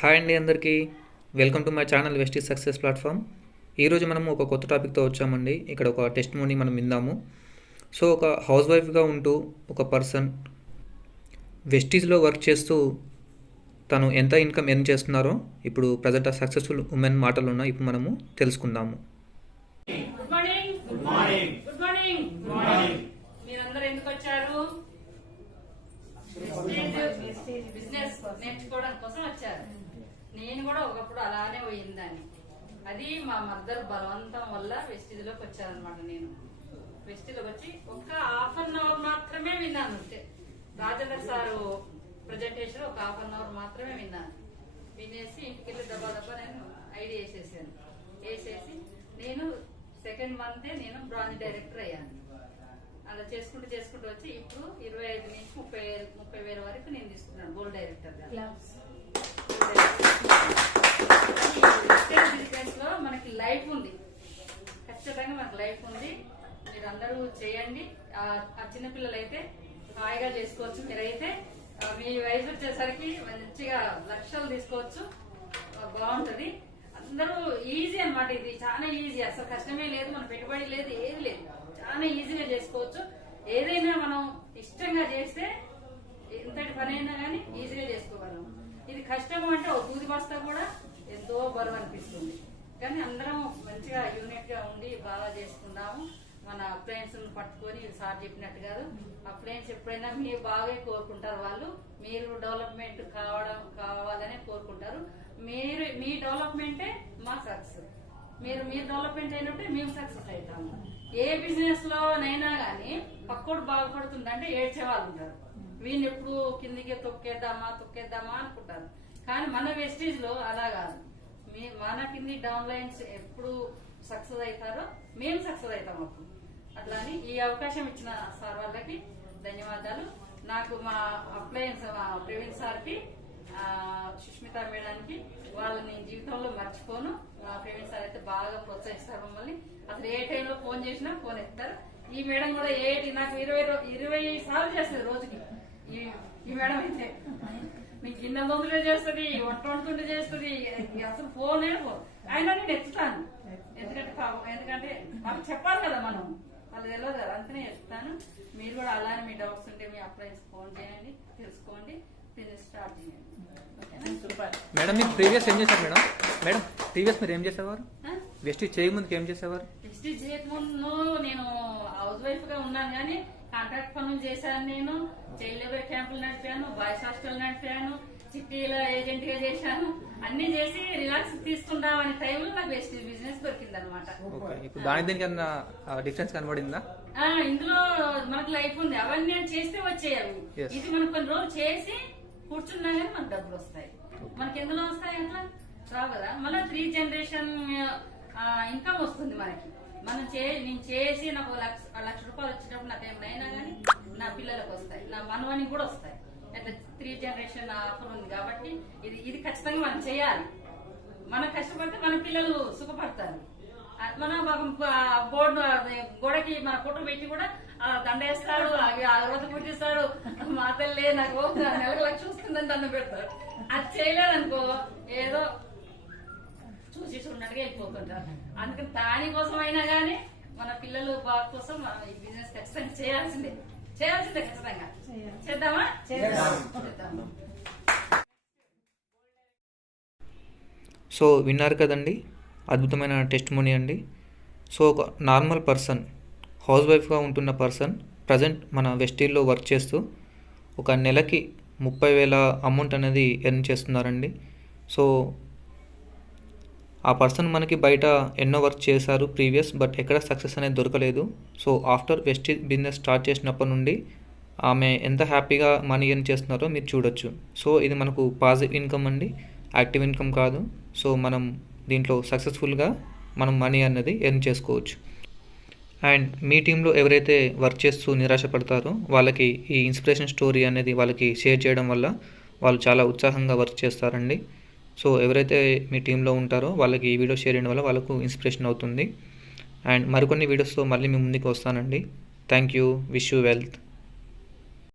Hi అండి అందరికీ. Welcome to my channel Vestige success platform ఈరోజు మనము ఒక కొత్త టాపిక్తో వచ్చామండి. ఇక్కడ ఒక టెస్ట్ మోని మనం విందాము. సో ఒక హౌస్ వైఫ్గా ఉంటూ ఒక పర్సన్ వెస్టీస్లో వర్క్ చేస్తూ తను ఎంత ఇన్కమ్ ఎర్న్ చేస్తున్నారో ఇప్పుడు ప్రజెంట్ ఆ సక్సెస్ఫుల్ ఉమెన్ మాటలు ఉన్నాయి ఇప్పుడు మనము తెలుసుకుందాము. Good morning good morning good morning good morning మీరందరూ ఎందుకు వచ్చారు? బిజినెస్ నేర్చుకోవడం కోసం వచ్చారు. నేను కూడా ఒకప్పుడు అలానే పోయిందాన్ని అది మా మదర్ బలవంతం వల్ల వెస్టిజ్లోకి వచ్చారనమాట నేను. వెస్టిజ్లోకి వచ్చి ఒక్క హాఫ్ అన్ అవర్ మాత్రమే విన్నాను అంతే. రాజేంద్ర సారు ప్రజెంటేషన్ ఒక హాఫ్ అన్ అవర్ మాత్రమే విన్నాను. వినేసి ఇంటికి వెళ్ళి దబ్బా దబ్బా నేను ఐడి వేసేసాను. వేసేసి నేను సెకండ్ మంతే నేను బ్రాంచ్ డైరెక్టర్ అయ్యాను. అలా చేసుకుంటూ చేసుకుంటూ వచ్చి ఇప్పుడు ఇరవై ఐదు నుంచి ముప్పై వేలు ముప్పై వేల వరకు నేను తీసుకున్నాను గోల్డ్ డైరెక్టర్ బిజినెస్లో మనకి లైఫ్ ఉంది. ఖచ్చితంగా మనకి లైఫ్ ఉంది. మీరు అందరూ చేయండి. ఆ చిన్నపిల్లలైతే చిన్నపిల్లలు అయితే హాయిగా చేసుకోవచ్చు. మీరైతే మీ వయసు వచ్చేసరికి మంచిగా లక్షలు తీసుకోవచ్చు. బాగుంటుంది బాగుంటది. అందరూ ఈజీ అనమాట ఇది. చాలా ఈజీ అసలు కష్టమే లేదు. మన పెట్టుబడి లేదు ఏది లేదు. చాలా ఈజీగా చేసుకోవచ్చు. ఏదైనా మనం ఇష్టంగా చేస్తే ఎంతటి పని అయినా కానీ ఈజీగా చేసుకోగలం. ఇది కష్టం అంటే ఒక దూది బస్తా కూడా ఎంతో బరువు అనిపిస్తుంది. కానీ అందరం మంచిగా యూనిట్గా ఉండి బాగా చేసుకుందాము. మన అప్లయన్స్ పట్టుకొని సార్ చెప్పినట్టు కాదు. అప్లయన్స్ ఎప్పుడైనా మీరు బాగా కోరుకుంటారు వాళ్ళు. మీరు డెవలప్మెంట్ కావడం కావాలనే కోరుకుంటారు. మీరు మీ డెవలప్మెంటే మా సక్సెస్ మీరు మీరు డెవలప్మెంట్ అయినట్టే మేము సక్సెస్ అవుతాము. ఏ బిజినెస్ లోనైనా గానీ పక్కోడు బాగుపడుతుందంటే ఏడ్చే వాళ్ళు ఉంటారు వీళ్ళు ఎప్పుడు కిందికి తొక్కేద్దామా తొక్కేద్దామా అనుకుంటారు. కానీ మన వెస్టేజ్లో అలా కాదు. మన కింది డౌన్ లైన్స్ ఎప్పుడు సక్సెస్ అవుతారో మేము సక్సెస్ అవుతాం అప్పుడు. అట్లా అని ఈ అవకాశం ఇచ్చిన సార్ వాళ్ళకి ధన్యవాదాలు. నాకు మా అప్లయన్స్ మా ప్రవీణ్ సార్కి సుష్మిత మేడానికి వాళ్ళని జీవితంలో మర్చిపోను. మా ప్రవీణ్ సార్ అయితే బాగా ప్రోత్సహిస్తారు మమ్మల్ని. అసలు ఏ టైంలో ఫోన్ చేసినా ఫోన్ ఎత్తారు. ఈ మేడం కూడా ఏటి నాకు ఇరవై ఇరవై సార్లు చేస్తుంది రోజుకి. ఈ మేడం అయితే మీకు గిన్నె దొంగలే చేస్తుంది వంట వండుతుంటే చేస్తుంది అసలు ఫోనే ఫోన్ అయినా నేను ఎత్తుతాను. ఎందుకంటే పాపం ఎందుకంటే వాళ్ళకి చెప్పాలి కదా మనం. వాళ్ళు తెలియదు కదా అంతనే చెప్తాను మీరు కూడా అలానే మీ డౌట్స్ ఉంటే మీ అప్లైన్స్ ఫోన్ చేయండి తెలుసుకోండి బిజినెస్ స్టార్ట్ చేయండి. ఓకేనా? మేడం మీరు ప్రీవియస్ ఏం చేశారు మేడం? మేడం ప్రీవియస్ మీరు ఏం చేసేవారు? వెస్టీ చేయముందుకు ఏం చేసేవారు? నెక్స్ట్ చేయకముందు నేను హౌస్ వైఫ్గా ఉన్నాను కానీ కాంట్రాక్ట్ పనులు చేశాను నేను. చైల్డ్ లేబర్ క్యాంపులు నడిపాను బాయ్స్ హాస్టల్ నడిపాను చిట్టీలో ఏజెంట్గా చేశాను. అన్ని చేసి రిలాక్స్ తీసుకుందాం అనే టైంలో నాకు బెస్ట్ బిజినెస్ దొరికింది అనమాట ఓకే ఇప్పుడు దాని దీనికి ఏమన్నా డిఫరెన్స్ కనబడిందా? ఇందులో మనకు లైఫ్ ఉంది. అవన్నీ నేను చేస్తే వచ్చేయాలి. ఇది మనం కొన్ని రోజులు చేసి కూర్చున్నా కానీ మనకు డబ్బులు వస్తాయి. మనకి ఎందులో వస్తాయి అట్లా? రావు కదా? మళ్ళీ త్రీ జనరేషన్ ఇన్కమ్ వస్తుంది మనకి. మనం చే నేను చేసి నాకు లక్ష లక్ష రూపాయలు వచ్చేటప్పుడు నాకు మనవానికి కూడా వస్తాయి. అట్లా త్రీ జనరేషన్ ఆఫర్ ఉంది కాబట్టి ఇది ఇది ఖచ్చితంగా మనం చేయాలి. మనం కష్టపడితే మన పిల్లలు సుఖపడతారు. మన బోర్డు గోడకి మన ఫోటో పెట్టి కూడా దండేస్తాడు దండ వేస్తాడు ఆ రోజు పుట్టిస్తాడు మా తల్లే నాకు నెలకు లక్ష వస్తుందని దండ పెడతాడు. అది చేయలేదనుకో ఏదో చూసి చూడట్టుగా వెళ్ళిపోతుంటారు. అందుకని దానికోసం అయినా కానీ మన పిల్లలు బాగు కోసం మనం ఈ బిజినెస్ ఖచ్చితంగా చేయాల్సిందే. చేయాల్సిందే ఖచ్చితంగా. చేద్దామా? చేద్దాం. సో విన్నారు కదండి? అద్భుతమైన టెస్ట్ మోనీ అండి. సో ఒక నార్మల్ పర్సన్ హౌస్ వైఫ్గా ఉంటున్న పర్సన్ ప్రజెంట్ మన వెస్టీల్లో వర్క్ చేస్తూ ఒక నెలకి ముప్పై వేల అమౌంట్ అనేది ఎర్న్ చేస్తున్నారండి. సో ఆ పర్సన్ మనకి బయట ఎన్నో వర్క్ చేశారు ప్రీవియస్ బట్ ఎక్కడ సక్సెస్ అనేది దొరకలేదు. So after Vestige business start చేసినప్పటి నుండి ఆమె ఎంత హ్యాపీగా మనీ ఎర్న్ చేస్తున్నారో మీరు చూడొచ్చు. సో ఇది మనకు పాజిటివ్ ఇన్కమ్ అండి. యాక్టివ్ ఇన్కమ్ కాదు. సో మనం దీంట్లో సక్సెస్ఫుల్గా మనం మనీ అనేది ఎర్న్ చేసుకోవచ్చు. అండ్ మీ టీంలో ఎవరైతే వర్క్ చేస్తూ నిరాశపడతారో వాళ్ళకి ఈ ఇన్స్పిరేషన్ స్టోరీ అనేది వాళ్ళకి షేర్ చేయడం వల్ల వాళ్ళు చాలా ఉత్సాహంగా వర్క్ చేస్తారండి. సో ఎవరైతే మీ టీంలో ఉంటారో వాళ్ళకి ఈ వీడియో షేర్ చేయడం వల్ల వాళ్ళకు ఇన్స్పిరేషన్ అవుతుంది. అండ్ మరికొన్ని వీడియోస్తో మళ్ళీ మీ ముందుకు వస్తానండి. Thank you. Wish you wealth.